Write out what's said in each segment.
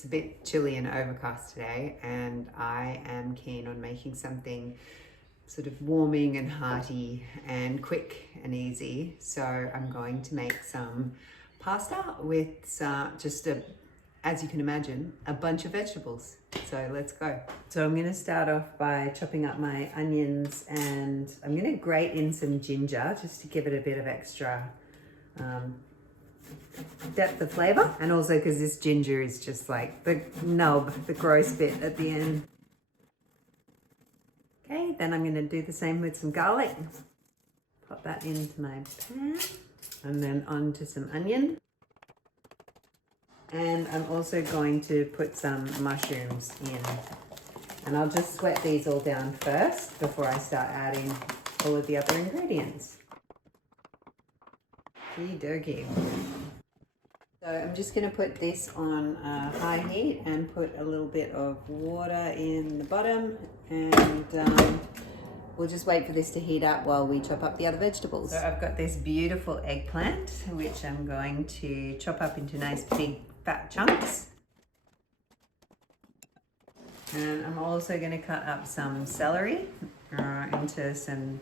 It's a bit chilly and overcast today, and I am keen on making something sort of warming and hearty and quick and easy. So I'm going to make some pasta with as you can imagine, a bunch of vegetables. So let's go. So I'm gonna start off by chopping up my onions, and I'm gonna grate in some ginger just to give it a bit of extra depth of flavor, and also because this ginger is just like the nub, the gross bit at the end. Okay, then I'm going to do the same with some garlic. Pop that into my pan, and then onto some onion. And I'm also going to put some mushrooms in, and I'll just sweat these all down first before I start adding all of the other ingredients. Okie dokie. So I'm just going to put this on high heat and put a little bit of water in the bottom, and we'll just wait for this to heat up while we chop up the other vegetables. So I've got this beautiful eggplant, which I'm going to chop up into nice big fat chunks. And I'm also going to cut up some celery into some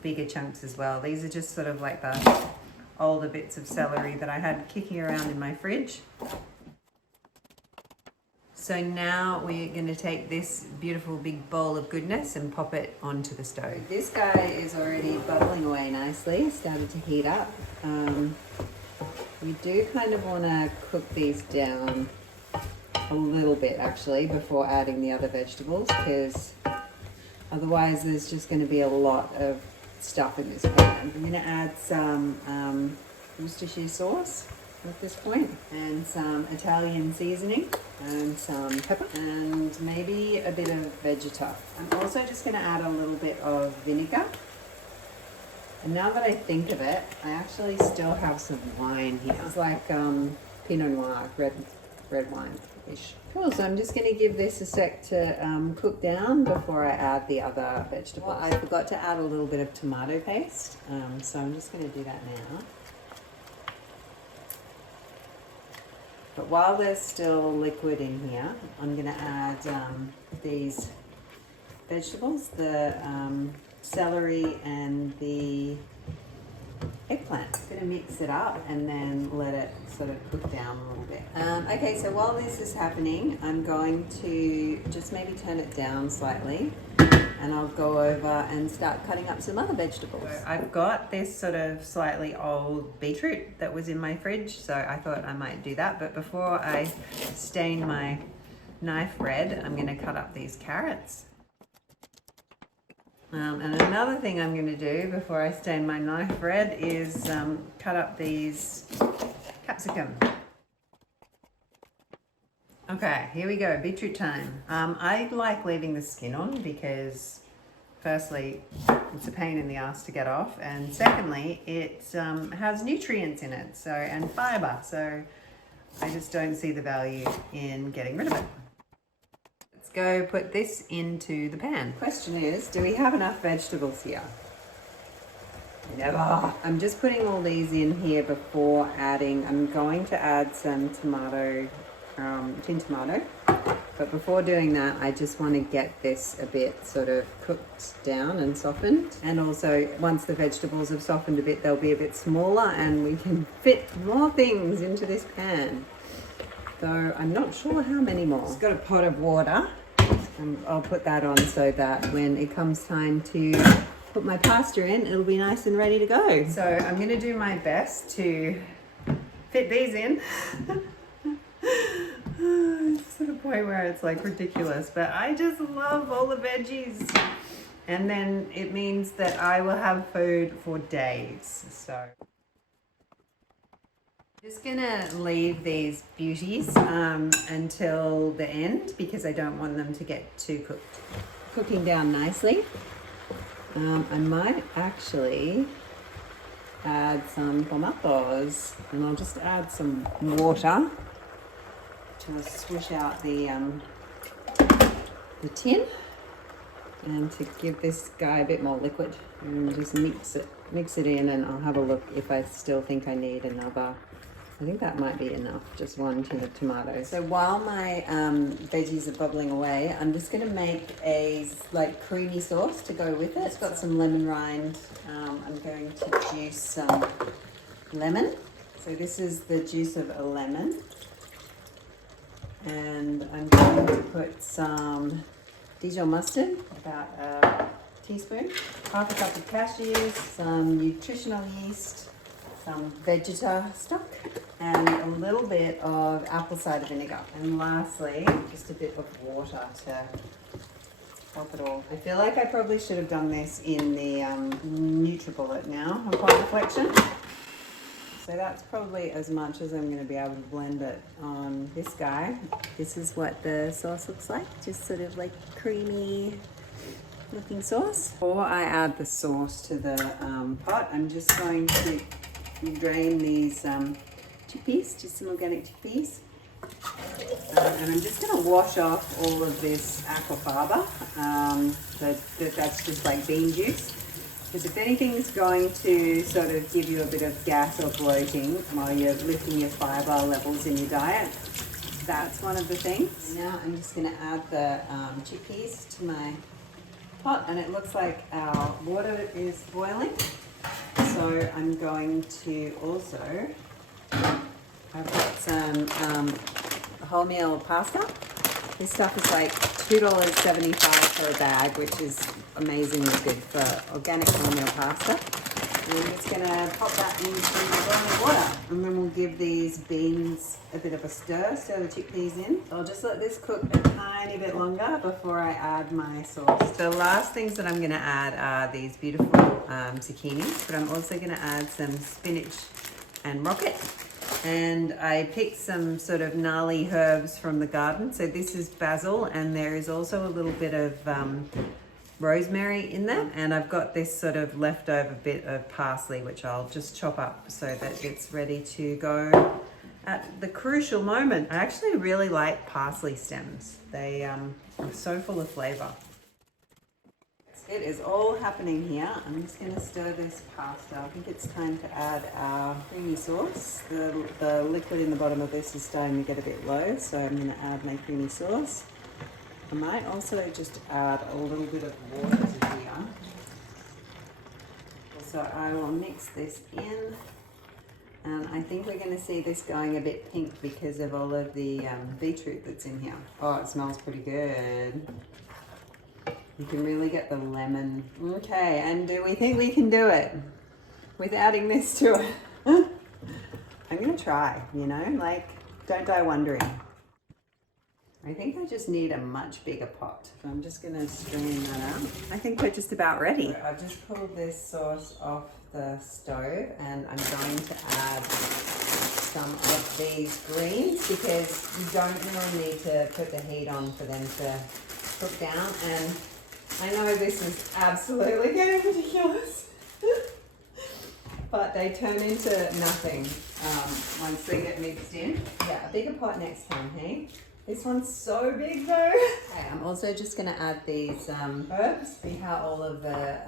bigger chunks as well. These are just sort of like the older bits of celery that I had kicking around in my fridge. So now we're going to take this beautiful big bowl of goodness and pop it onto the stove. This guy is already bubbling away nicely, started to heat up. We do kind of want to cook these down a little bit actually before adding the other vegetables, because otherwise there's just going to be a lot of stuff in this pan. I'm going to add some Worcestershire sauce at this point, and some Italian seasoning, and some pepper, and maybe a bit of Vegeta. I'm also just going to add a little bit of vinegar. And now that I think of it, I actually still have some wine here. It's like Pinot Noir, red wine-ish. Cool, so I'm just going to give this a sec to cook down before I add the other vegetables. Well, I forgot to add a little bit of tomato paste, so I'm just going to do that now. But while there's still liquid in here, I'm going to add these vegetables, the celery and the eggplant. I'm going to mix it up and then let it sort of cook down a little bit. Okay, so while this is happening, I'm going to just maybe turn it down slightly, and I'll go over and start cutting up some other vegetables. So I've got this sort of slightly old beetroot that was in my fridge, so I thought I might do that. But before I stain my knife red, I'm going to cut up these carrots. And another thing I'm going to do before I stain my knife red is cut up these capsicum. Okay, here we go, beetroot time. I like leaving the skin on because firstly, it's a pain in the ass to get off, and secondly, it has nutrients in it, and fiber, so I just don't see the value in getting rid of it. Go put this into the pan. Question is, do we have enough vegetables here? Never. I'm just putting all these in here before adding. I'm going to add some tomato, tin tomato, but before doing that, I just want to get this a bit sort of cooked down and softened. And also, once the vegetables have softened a bit, they'll be a bit smaller and we can fit more things into this pan. So I'm not sure how many more. Just got a pot of water. I'll put that on so that when it comes time to put my pasta in, it'll be nice and ready to go. So I'm going to do my best to fit these in. It's to the point where it's like ridiculous, but I just love all the veggies. And then it means that I will have food for days. So just gonna leave these beauties until the end because I don't want them to get too cooked. Cooking down nicely. I might actually add some tomatoes, and I'll just add some water to swish out the tin, and to give this guy a bit more liquid, and just mix it in, and I'll have a look if I still think I need another I think that might be enough, just one tin of tomatoes. So while my veggies are bubbling away, I'm just gonna make a like creamy sauce to go with it. It's got some lemon rind. I'm going to juice some lemon. So this is the juice of a lemon. And I'm going to put some Dijon mustard, about a teaspoon, half a cup of cashews, some nutritional yeast, some Vegeta stock, and a little bit of apple cider vinegar. And lastly, just a bit of water to help it all. I feel like I probably should have done this in the NutriBullet now, upon reflection. So that's probably as much as I'm going to be able to blend it on this guy. This is what the sauce looks like, just sort of like creamy looking sauce. Before I add the sauce to the pot, I'm just going to drain these chickpeas, just some organic chickpeas. And I'm just going to wash off all of this aquafaba. That's just like bean juice. Because if anything's going to sort of give you a bit of gas or bloating while you're lifting your fiber levels in your diet, that's one of the things. Now I'm just going to add the chickpeas to my pot, and it looks like our water is boiling. So I'm going to also, I've got some wholemeal pasta. This stuff is like $2.75 for a bag, which is amazingly good for organic wholemeal pasta. And I'm just gonna pop that into my boiling water, and then we'll give these beans a bit of a stir the chickpeas in. So I'll just let this cook a tiny bit longer before I add my sauce. The last things that I'm gonna add are these beautiful zucchinis, but I'm also gonna add some spinach and rocket. And I picked some sort of gnarly herbs from the garden. So this is basil, and there is also a little bit of rosemary in there. And I've got this sort of leftover bit of parsley, which I'll just chop up so that it's ready to go at the crucial moment. I actually really like parsley stems. They are so full of flavor. It is all happening here. I'm just going to stir this pasta. I think it's time to add our creamy sauce. The liquid in the bottom of this is starting to get a bit low, so I'm going to add my creamy sauce. I might also just add a little bit of water to here. So I will mix this in, and I think we're going to see this going a bit pink because of all of the beetroot that's in here. Oh, it smells pretty good. You can really get the lemon. Okay, and do we think we can do it with adding this to it? I'm gonna try, you know, like, don't die wondering. I think I just need a much bigger pot. So I'm just gonna strain that out. I think we're just about ready. So I've just pulled this sauce off the stove, and I'm going to add some of these greens because you don't really need to put the heat on for them to cook down. And I know this is absolutely getting ridiculous, but they turn into nothing once they get mixed in. Yeah, a bigger pot next time, hey? This one's so big though. Okay, I'm also just gonna add these herbs. See how all of the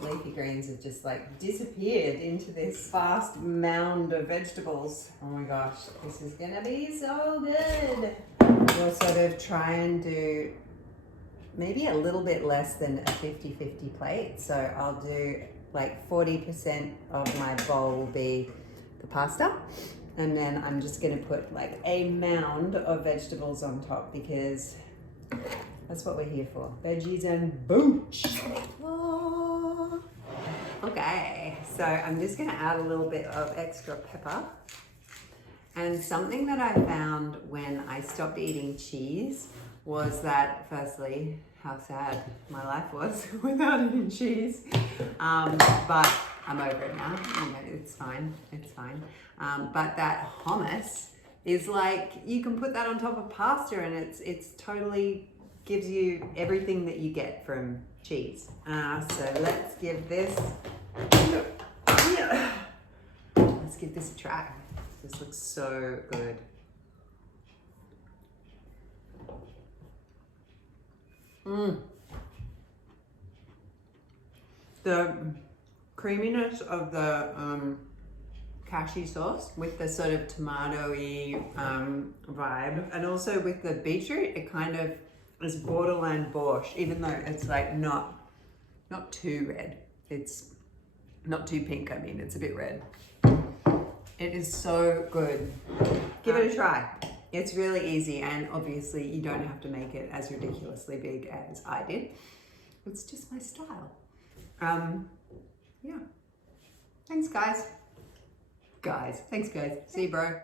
leafy greens have just like disappeared into this vast mound of vegetables. Oh my gosh, this is gonna be so good. We'll sort of try and do maybe a little bit less than a 50-50 plate. So I'll do like 40% of my bowl will be the pasta. And then I'm just gonna put like a mound of vegetables on top because that's what we're here for. Veggies and booch. Oh. Okay, so I'm just gonna add a little bit of extra pepper. And something that I found when I stopped eating cheese was that, firstly, how sad my life was without eating cheese. But I'm over it now. It's fine. It's fine. But that hummus is like, you can put that on top of pasta, and it's totally gives you everything that you get from cheese. So let's give this a try. This looks so good. The creaminess of the cashew sauce with the sort of tomato-y vibe, and also with the beetroot, it kind of is borderline borscht, even though it's like not too red. It's not too pink, I mean, it's a bit red. It is so good. Give it a try. It's really easy, and obviously you don't have to make it as ridiculously big as I did. It's just my style. Yeah. Thanks, guys. Thanks, guys. See you, bro.